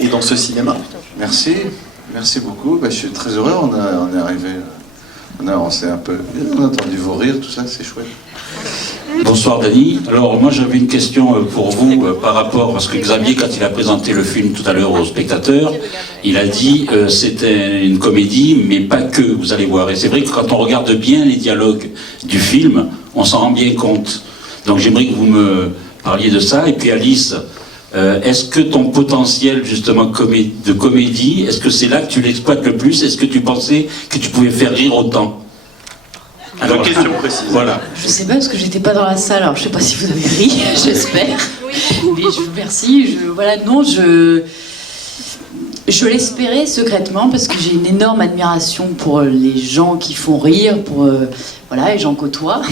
et dans ce cinéma. Merci, merci beaucoup. Je suis très heureux, on est arrivé, on s'est un peu... On a entendu vos rires, tout ça, c'est chouette. Bonsoir Dany. Alors moi j'avais une question pour vous par rapport, parce que Xavier, quand il a présenté le film tout à l'heure aux spectateurs, il a dit c'était une comédie, mais pas que, vous allez voir. Et c'est vrai que quand on regarde bien les dialogues du film, on s'en rend bien compte. Donc j'aimerais que vous me parliez de ça. Et puis Alice, est-ce que ton potentiel justement de comédie, est-ce que c'est là que tu l'exploites le plus? Est-ce que tu pensais que tu pouvais faire rire autant? Alors, question précise. Voilà. Je sais pas parce que j'étais pas dans la salle, alors je sais pas si vous avez ri, j'espère. Mais je vous remercie. Voilà, non, je l'espérais secrètement parce que j'ai une énorme admiration pour les gens qui font rire, pour voilà, et j'en côtoie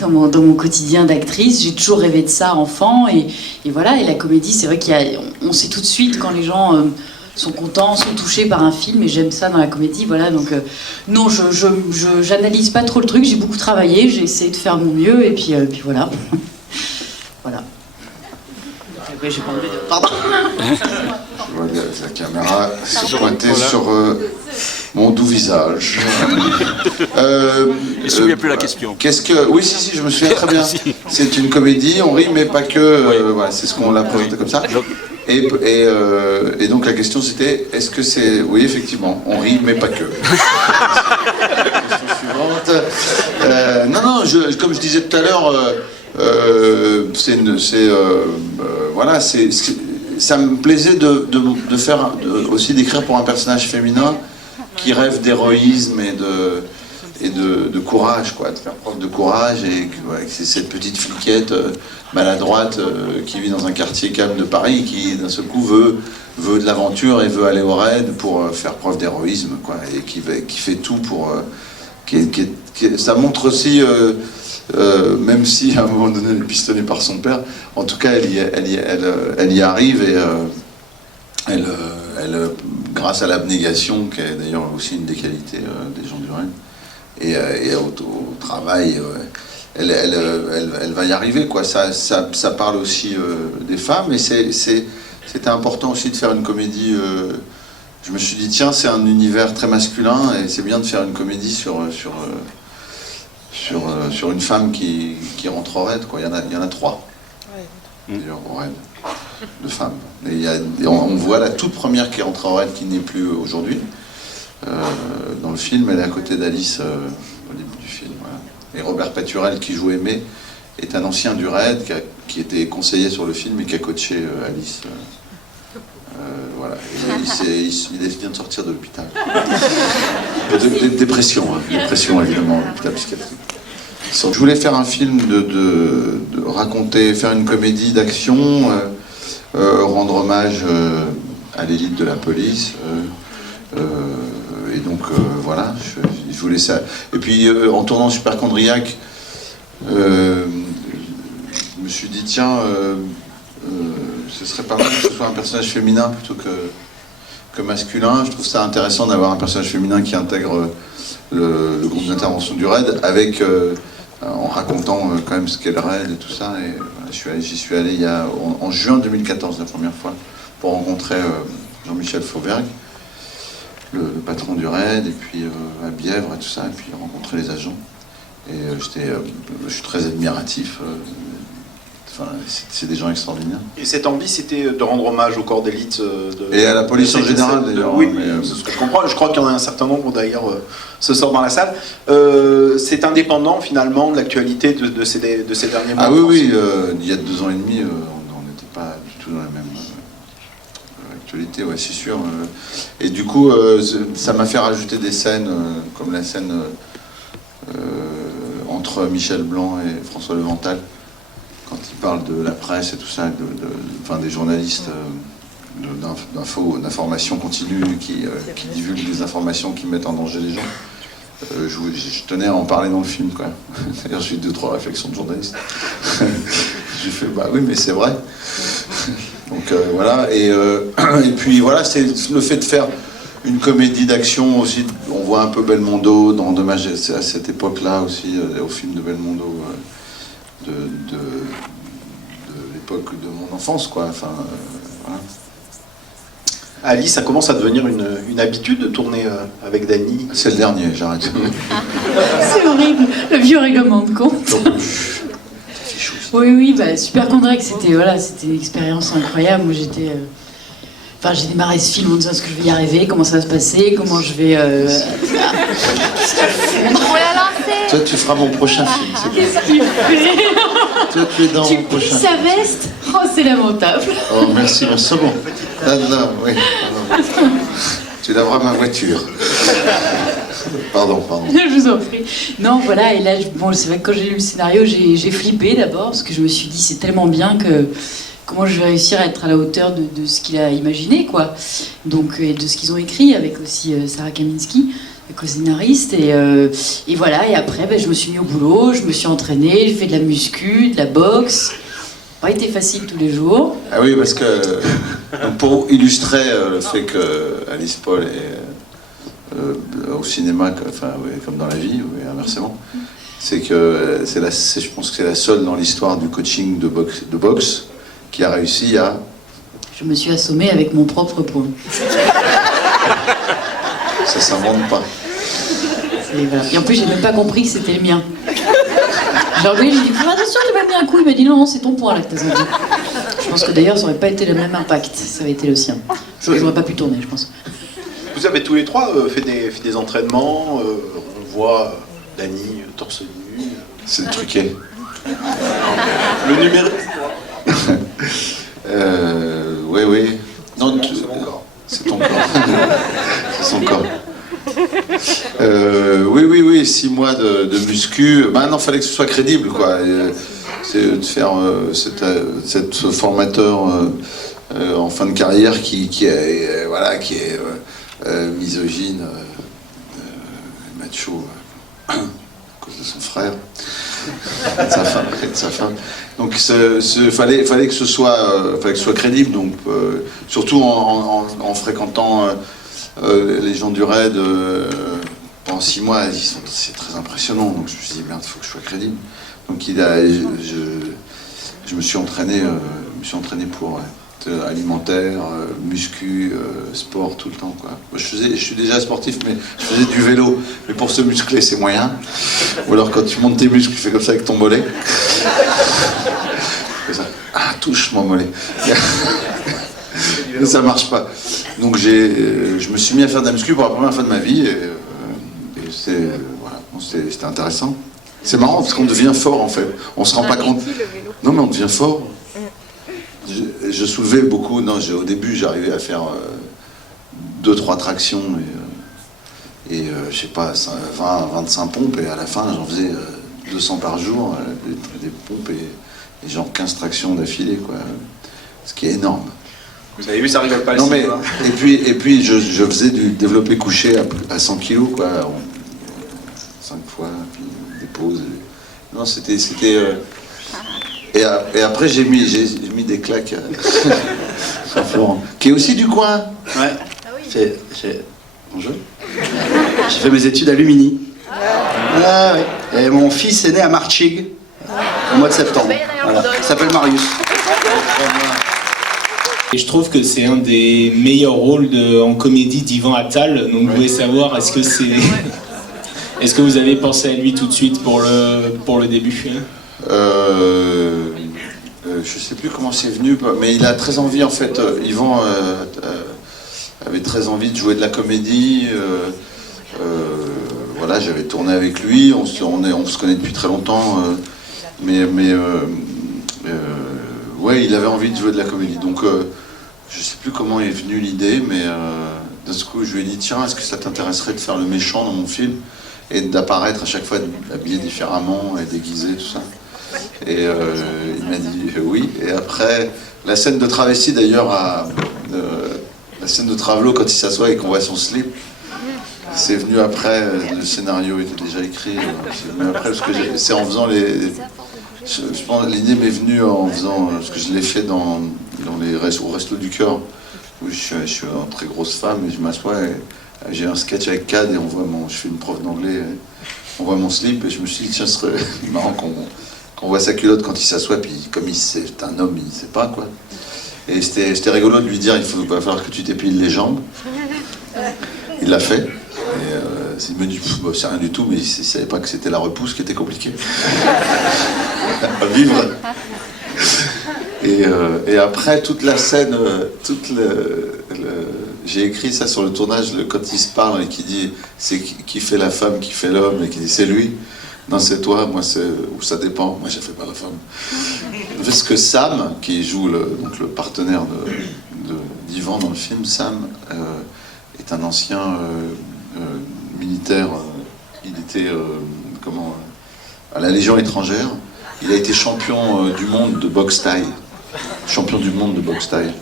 dans mon quotidien d'actrice. J'ai toujours rêvé de ça enfant et voilà. Et la comédie, c'est vrai on sait tout de suite quand les gens sont contents, sont touchés par un film, et j'aime ça dans la comédie, voilà. Donc non, j'analyse pas trop le truc. J'ai beaucoup travaillé, j'ai essayé de faire mon mieux, et puis voilà. Voilà. Oui, j'ai pas envie de... Pardon. Je vois la caméra s'est pointée sur mon doux visage. Il ne se souvient plus la question. Oui, si, je me souviens très bien. C'est une comédie, on rit, mais pas que. Voilà, c'est ce qu'on l'a présenté comme ça. Et donc la question c'était, est-ce que c'est... Oui, effectivement, on rit, mais pas que. Question suivante. Non, comme je disais tout à l'heure, voilà, ça me plaisait de faire, aussi d'écrire pour un personnage féminin qui rêve d'héroïsme et de courage, quoi, de faire preuve de courage, et que c'est cette petite fliquette maladroite qui vit dans un quartier calme de Paris, qui d'un seul coup veut de l'aventure et veut aller au raid pour faire preuve d'héroïsme, quoi, et qui fait tout pour... ça montre aussi, même si à un moment donné elle est pistonnée par son père, en tout cas elle y arrive, et elle, grâce à l'abnégation, qui est d'ailleurs aussi une des qualités des gens du raid, et au travail, elle va y arriver, quoi. Ça parle aussi des femmes, et c'était important aussi de faire une comédie. Je me suis dit, tiens, c'est un univers très masculin, et c'est bien de faire une comédie sur une femme qui rentre au raid, quoi. Il y en a 3, d'ailleurs, au raid, de femmes. Et on voit la toute première qui rentre au raid, qui n'est plus aujourd'hui. Dans le film, elle est à côté d'Alice au début du film. Voilà. Et Robert Paturel, qui joue Aimé, est un ancien du raid qui était conseiller sur le film et qui a coaché Alice. Voilà. Et il vient de sortir de l'hôpital. Dépression, dépression évidemment, l'hôpital psychiatrique. Je voulais faire un film de raconter, faire une comédie d'action, rendre hommage à l'élite de la police. Et donc voilà, je voulais ça. Et puis en tournant Superchondriac, je me suis dit, tiens, ce serait pas mal que ce soit un personnage féminin plutôt que masculin. Je trouve ça intéressant d'avoir un personnage féminin qui intègre le groupe d'intervention du RAID, en racontant quand même ce qu'est le RAID et tout ça. Et voilà, j'y suis allé en juin 2014 la première fois, pour rencontrer Jean-Michel Fauvergue, le patron du RAID, et puis à Bièvre et tout ça, et puis rencontrer les agents. Et je suis très admiratif. Enfin, c'est des gens extraordinaires. Et cette envie, c'était de rendre hommage au corps d'élite et à la police en général, d'ailleurs. Oui, c'est ce que je comprends. Je crois qu'il y en a un certain nombre, d'ailleurs, ce soir dans la salle. C'est indépendant, finalement, de l'actualité de ces derniers mois. Ah oui, il y a 2 ans et demi, on n'était pas du tout dans la même actualité, ouais, c'est sûr. Et du coup, ça m'a fait rajouter des scènes, comme la scène entre Michel Blanc et François Levental, quand il parle de la presse et tout ça, enfin, des journalistes d'information continue qui divulguent des informations qui mettent en danger les gens. Je tenais à en parler dans le film, quoi. D'ailleurs, j'ai eu 2-3 réflexions de journalistes. J'ai fait, bah oui, mais c'est vrai. Donc voilà, et puis voilà, c'est le fait de faire une comédie d'action aussi. On voit un peu Belmondo dans Dommage, c'est à cette époque-là aussi, au film de Belmondo, de l'époque de mon enfance, quoi. Enfin, voilà. Ali, ça commence à devenir une habitude de tourner avec Dany. C'est le dernier, j'arrête. C'est horrible, le vieux règlement de compte. Oui, bah, super content que c'était une expérience incroyable. Moi, j'étais. Enfin, j'ai démarré ce film en disant est-ce que je vais y arriver, comment ça va se passer, comment je vais. Toi, tu feras mon prochain film. C'est Qu'est-ce qu'il fait? Toi, tu es dans Tu mon prochain plisses film. sa veste? Oh, c'est lamentable. Oh, merci, c'est bon. Là, oui. Pardon. Tu laveras ma voiture. Pardon. Je vous en prie. Non, voilà, et là, bon, c'est vrai que quand j'ai lu le scénario, j'ai flippé d'abord, parce que je me suis dit, c'est tellement bien que comment je vais réussir à être à la hauteur de ce qu'il a imaginé, quoi. Donc, et de ce qu'ils ont écrit, avec aussi Sarah Kaminski, co-scénariste, et voilà, et après, ben, je me suis mis au boulot, je me suis entraînée, j'ai fait de la muscu, de la boxe. Pas été facile tous les jours. Ah oui, parce que donc pour illustrer le fait que Alice Paul est au cinéma, comme dans la vie, ou inversement, c'est que je pense que c'est la seule dans l'histoire du coaching de boxe qui a réussi à... Je me suis assommée avec mon propre poing. Ça s'invente pas. Voilà. Et en plus, j'ai même pas compris que c'était le mien. Genre, oui, j'ai dit, fais attention, tu m'as mis un coup. Il m'a dit, non, c'est ton poing là que t'as senti. Je pense que d'ailleurs, ça aurait pas été le même impact, ça aurait été le sien. J'aurais pas pu tourner, je pense. Vous avez tous les trois fait des entraînements, on voit Dany torse nu. C'est le truqué. Le numérique. Oui. Non, C'est mon corps. C'est ton corps. C'est son corps. Oui, 6 mois de muscu. Non, fallait que ce soit crédible, quoi. C'est de faire cette formateur en fin de carrière qui est misogyne, macho, à cause de son frère, de sa femme. Donc fallait que ce soit crédible. Donc surtout en fréquentant les gens du RAID pendant 6 mois, c'est très impressionnant. Donc je me suis dit, il faut que je sois crédible. Donc je me suis entraîné pour être alimentaire, muscu, sport tout le temps, quoi. Moi, je suis déjà sportif, mais je faisais du vélo. Mais pour se muscler, c'est moyen. Ou alors quand tu montes tes muscles, tu fais comme ça avec ton mollet. Ça. Ah, touche mon mollet. Mais ça marche pas. Donc je me suis mis à faire de la muscu pour la première fois de ma vie et c'était intéressant. C'est marrant parce qu'on devient fort en fait. On se rend pas compte. Non mais on devient fort. Je soulevais beaucoup. Non, au début j'arrivais à faire 2-3 tractions et je sais pas 20-25 pompes et à la fin j'en faisais 200 par jour, des pompes et genre 15 tractions d'affilée, quoi. Ce qui est énorme. Vous avez vu, ça rigole pas. Non mais et puis je faisais du développé couché à 100 kilos, quoi, 5 fois, puis des pauses. Non, c'était et après j'ai mis des claques à Florent, qui est aussi du coin. Ouais. Bonjour. J'ai fait mes études à Lumini. Ah oui. Et mon fils est né à Marchig au mois de septembre. Voilà. Il s'appelle Marius. Et je trouve que c'est un des meilleurs rôles en comédie d'Yvan Attal. Donc je voulais savoir, est-ce que vous avez pensé à lui tout de suite pour le début? Je sais plus comment c'est venu, mais il a très envie en fait. Yvan avait très envie de jouer de la comédie. Voilà, j'avais tourné avec lui. On se connaît depuis très longtemps, ouais, il avait envie de jouer de la comédie. Donc je sais plus comment est venue l'idée, mais d'un coup je lui ai dit, tiens, est-ce que ça t'intéresserait de faire le méchant dans mon film et d'apparaître à chaque fois habillé différemment et déguisé, tout ça. Et il m'a dit oui. Et après, la scène de travesti d'ailleurs, la scène de Travelo quand il s'assoit et qu'on voit son slip, c'est venu après, le scénario était déjà écrit. C'est venu après, parce que c'est en faisant je pense que l'idée m'est venue en faisant, parce que je l'ai fait au Resto du Cœur, où je suis en très grosse femme et je m'assois et j'ai un sketch avec Cad et je fais une prof d'anglais, on voit mon slip et je me suis dit tiens, ce serait marrant qu'on voit sa culotte quand il s'assoit, puis comme c'est un homme, il ne sait pas, quoi. Et c'était rigolo de lui dire, va falloir que tu t'épiles les jambes. Il l'a fait. Et il me dit, bah, c'est rien du tout, mais il ne savait pas que c'était la repousse qui était compliquée. À vivre. Et après, toute la scène, j'ai écrit ça sur le tournage, quand il se parle et qui dit c'est qui fait la femme, qui fait l'homme, et qui dit c'est lui. Non, c'est toi, moi c'est. Ou ça dépend, moi j'ai fait pas la femme. Parce que Sam, qui joue donc le partenaire d'Yvan dans le film, Sam est un ancien militaire. Il était à la Légion étrangère. Il a été champion du monde de boxe thaï. Champion du monde de boxe thaï.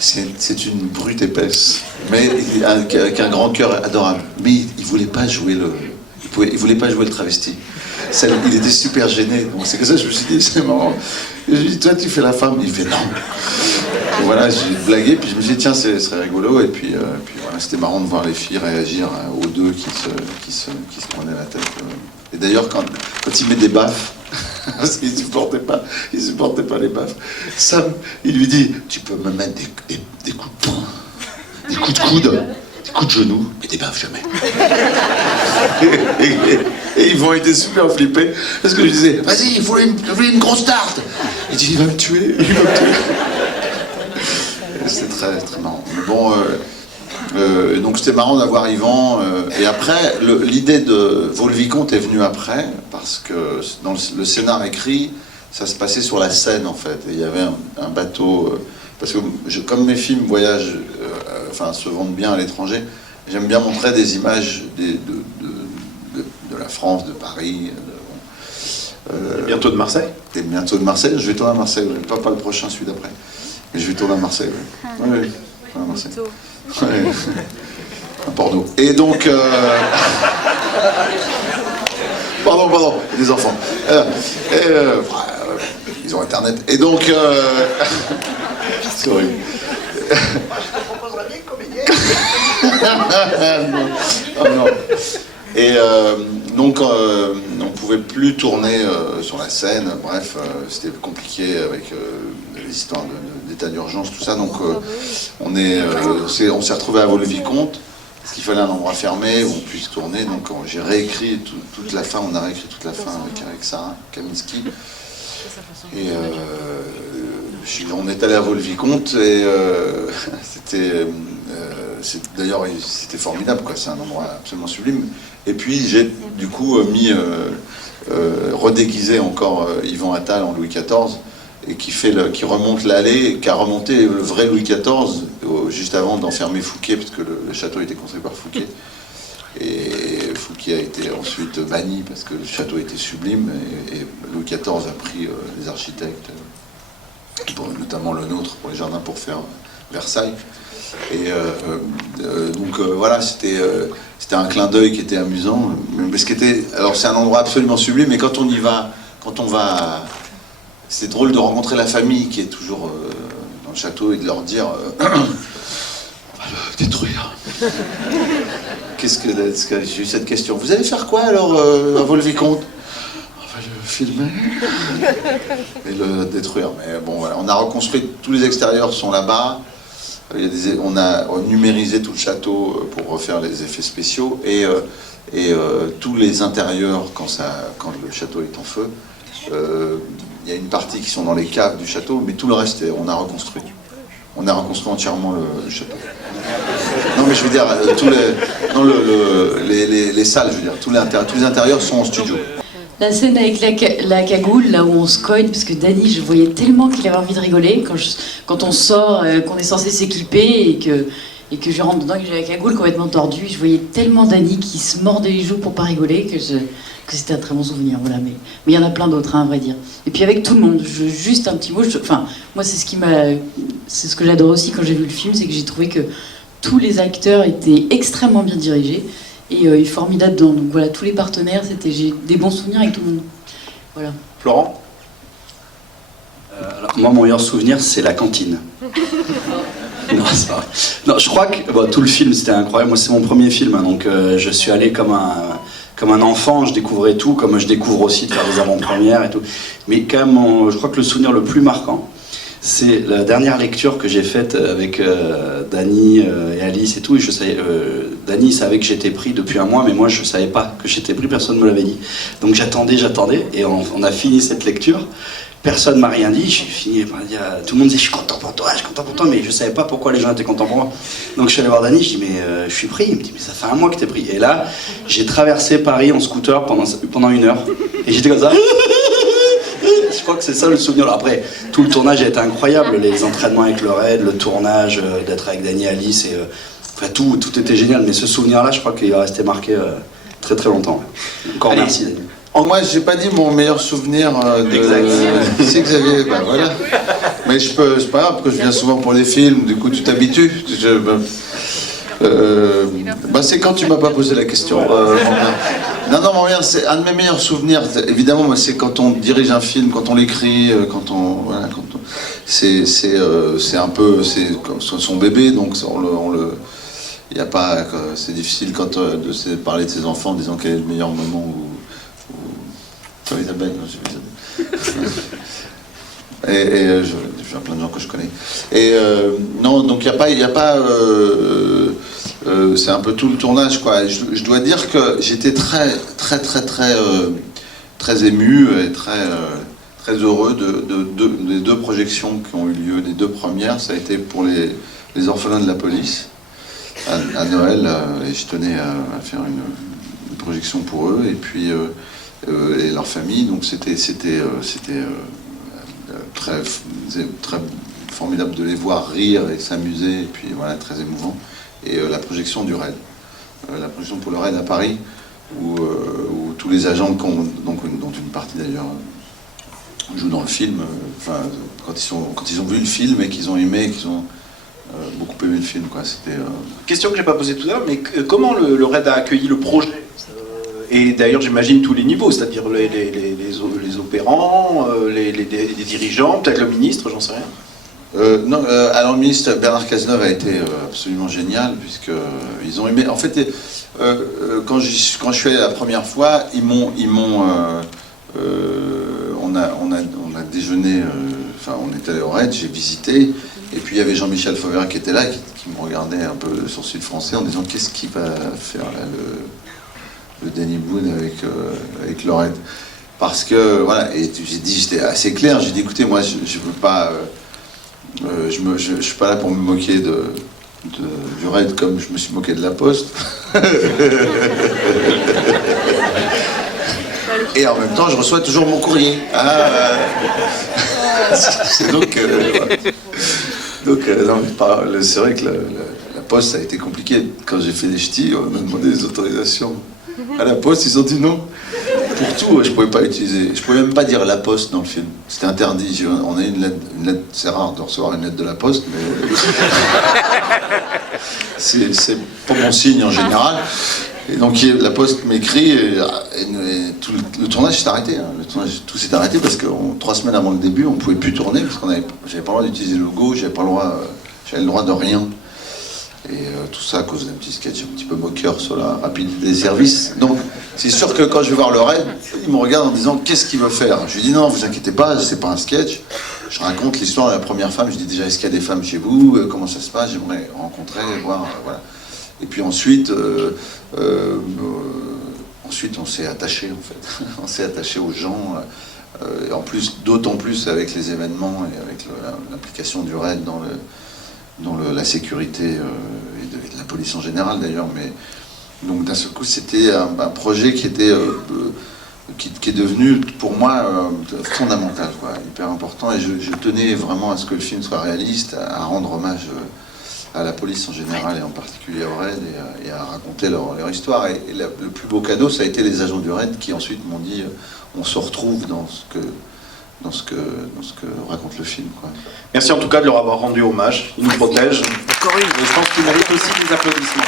C'est une brute épaisse, mais avec un grand cœur adorable. Mais il voulait pas jouer il voulait pas jouer le travesti. Il était super gêné. Donc c'est que ça, je me suis dit, c'est marrant. Et je lui ai dit, toi, tu fais la femme. Il fait non. Et voilà, j'ai blagué, puis je me suis dit, tiens, ce serait rigolo. Et puis voilà, c'était marrant de voir les filles réagir aux deux qui se prenaient la tête. Et d'ailleurs, quand il met des baffes, parce qu'il supportait pas les baffes, Sam, il lui dit, tu peux me mettre des coups de poing, des coups de coude, des coups de genoux, mais des baffes jamais. Et Yvan était super flippé, parce que je disais, vas-y, il faut une grosse tarte. Il dit, il va me tuer. C'était très, très marrant. Mais bon, donc c'était marrant d'avoir Yvan. Et après, l'idée de Vaux-le-Vicomte est venue après, parce que dans le scénar écrit, ça se passait sur la Seine en fait. Et il y avait un bateau. Parce que comme mes films voyagent, se vendent bien à l'étranger, j'aime bien montrer des images de la France, de Paris. Bientôt de Marseille. Et bientôt de Marseille. Je vais tourner à Marseille. Pas le prochain, celui d'après. Mais je vais tourner à Marseille. Oui, à Marseille. Ouais. Un porno. Et donc... Pardon, des enfants. Ils ont Internet. Et donc... C'est horrible. Oh non. Et donc, on ne pouvait plus tourner sur la scène. Bref, c'était compliqué avec les histoires d'état d'urgence, tout ça. Donc, on s'est retrouvé à Vaux-le-Vicomte, parce qu'il fallait un endroit fermé où on puisse tourner. Donc, j'ai réécrit toute la fin. On a réécrit toute la fin avec Sarah Kaminski. Et on est allé à Vaux-le-Vicomte et d'ailleurs c'était formidable, quoi. C'est un endroit absolument sublime. Et puis j'ai du coup redéguisé encore Yvan Attal en Louis XIV et qui remonte l'allée, qui a remonté le vrai Louis XIV juste avant d'enfermer Fouquet, parce que le château était construit par Fouquet. Et Fouquet a été ensuite banni parce que le château était sublime, et Louis XIV a pris les architectes, notamment le nôtre, pour les jardins, pour faire Versailles. Et donc voilà, c'était un clin d'œil qui était amusant. Mais alors c'est un endroit absolument sublime, mais quand on va, c'est drôle de rencontrer la famille qui est toujours dans le château et de leur dire on va le détruire. J'ai eu cette question. Vous allez faire quoi alors à Vaux-le-Vicomte? On va le filmer et le détruire. Mais bon, voilà. On a reconstruit, tous les extérieurs sont là-bas. On a numérisé tout le château pour refaire les effets spéciaux et tous les intérieurs, quand le château est en feu, il y a une partie qui sont dans les caves du château, mais tout le reste, on a reconstruit. On a reconstruit entièrement le château. Non, mais je veux dire, les salles, je veux dire, tous les intérieurs sont en studio. La scène avec la cagoule, là où on se cogne, parce que Dany, je voyais tellement qu'il avait envie de rigoler quand on sort, qu'on est censé s'équiper et que je rentre dedans, que j'ai la cagoule complètement tordue. Je voyais tellement Dany qui se mordait les joues pour pas rigoler que c'était un très bon souvenir. Voilà. Mais il y en a plein d'autres, hein, à vrai dire. Et puis avec tout le monde, juste un petit mot. Moi, c'est ce que j'adore aussi quand j'ai vu le film, c'est que j'ai trouvé que tous les acteurs étaient extrêmement bien dirigés. Et formidable dedans. Donc voilà, tous les partenaires, j'ai des bons souvenirs avec tout le monde. Voilà. Florent? Alors, moi, mon meilleur souvenir, c'est la cantine. Non, c'est pas vrai. Non, je crois que tout le film, c'était incroyable. Moi, c'est mon premier film, hein, donc je suis allé comme un enfant, je découvrais tout, comme je découvre aussi de faire des avant-premières et tout. Mais quand même, je crois que le souvenir le plus marquant, C'est la dernière lecture que j'ai faite avec Dany et Alice et tout. Et je savais, Dany savait que j'étais pris depuis un mois, mais moi je savais pas que j'étais pris, personne ne me l'avait dit. Donc j'attendais, et on a fini cette lecture. Personne m'a rien dit, j'ai fini par dire, tout le monde disait je suis content pour toi, mais je savais pas pourquoi les gens étaient contents pour moi. Donc je suis allé voir Dany, je dis mais je suis pris, il me dit mais ça fait un mois que t'es pris. Et là, j'ai traversé Paris en scooter pendant 1 heure, et j'étais comme ça. Je crois que c'est ça le souvenir. Après, tout le tournage a été incroyable, les entraînements avec le raid, le tournage, d'être avec Dany, Alice, et enfin tout était génial. Mais ce souvenir-là, je crois qu'il va rester marqué très très longtemps. Encore Allez. merci Dany. Moi, j'ai pas dit mon meilleur souvenir de. Exact. C'est Xavier, bah voilà. Mais c'est pas grave, parce que je viens souvent pour les films, du coup tu t'habitues. C'est quand tu m'as pas posé la question. Non, c'est un de mes meilleurs souvenirs. Évidemment, moi, c'est quand on dirige un film, quand on l'écrit, c'est un peu, c'est comme son bébé, donc il y a pas, c'est difficile de se parler de ses enfants en disant quel est le meilleur moment où pas Isabelle, non, j'ai pas Isabelle. Je vois plein de gens que je connais. Non, donc il y a pas. C'est un peu tout le tournage, quoi. Je dois dire que j'étais très ému et très heureux des 2 projections qui ont eu lieu. Les 2 premières, ça a été pour les orphelins de la police à Noël, et je tenais à faire une projection pour eux et puis et leur famille. Donc c'était très formidable de les voir rire et s'amuser, et puis voilà, très émouvant. Et la projection du raid, la projection pour le raid à Paris, où tous les agents, dont une partie d'ailleurs jouent dans le film, quand ils ont vu le film et qu'ils ont aimé, qu'ils ont beaucoup aimé le film, quoi. C'était Question que j'ai pas posée tout à l'heure, mais comment le raid a accueilli le projet? Et d'ailleurs, j'imagine tous les niveaux, c'est-à-dire les opérants, les dirigeants, peut-être le ministre, j'en sais rien. Non, alors le ministre Bernard Cazeneuve a été absolument génial, puisque ils ont aimé. En fait, quand je suis allé la première fois, on a déjeuné, on est allé au raid, j'ai visité, et puis il y avait Jean-Michel Fauvert qui était là, qui me regardait un peu le sourcil français en disant qu'est-ce qu'il va faire là, le Danny Boone avec le raid. Parce que voilà, et j'étais assez clair, j'ai dit écoutez, moi je veux pas. Je suis pas là pour me moquer du raid comme je me suis moqué de la Poste. Et en même temps, je reçois toujours mon courrier. C'est vrai que la Poste, ça a été compliqué. Quand j'ai fait les ch'tis, on m'a demandé des autorisations à la Poste, ils ont dit non. Pour tout, je pouvais pas utiliser. Je pouvais même pas dire la Poste dans le film. C'était interdit. On a une lettre. C'est rare de recevoir une lettre de la Poste, mais c'est pas mon signe en général. Et donc la Poste m'écrit et tout le tournage s'est arrêté. Tout s'est arrêté parce que 3 semaines avant le début, on pouvait plus tourner parce j'avais pas le droit d'utiliser le logo, j'avais le droit de rien. Et tout ça à cause d'un petit sketch un petit peu moqueur sur la rapidité des services. Donc c'est sûr que quand je vais voir le raid, il me regarde en disant qu'est-ce qu'il veut faire. Je lui dis non, vous inquiétez pas, c'est pas un sketch. Je raconte l'histoire de la première femme. Je dis déjà, est-ce qu'il y a des femmes chez vous, comment ça se passe, j'aimerais rencontrer, voir, voilà. Et puis ensuite on s'est attaché en fait. On s'est attaché aux gens. Et en plus, d'autant plus avec les événements et avec l'implication du raid dans la sécurité et de la police en général d'ailleurs, mais donc d'un seul coup c'était un projet qui était qui est devenu pour moi fondamental, quoi, hyper important, et je tenais vraiment à ce que le film soit réaliste, à rendre hommage à la police en général et en particulier au raid, et à raconter leur histoire, et le plus beau cadeau ça a été les agents du raid qui ensuite m'ont dit on se retrouve dans ce que raconte le film, quoi. Merci en tout cas de leur avoir rendu hommage. Ils nous protègent. Je pense qu'ils méritent aussi des applaudissements.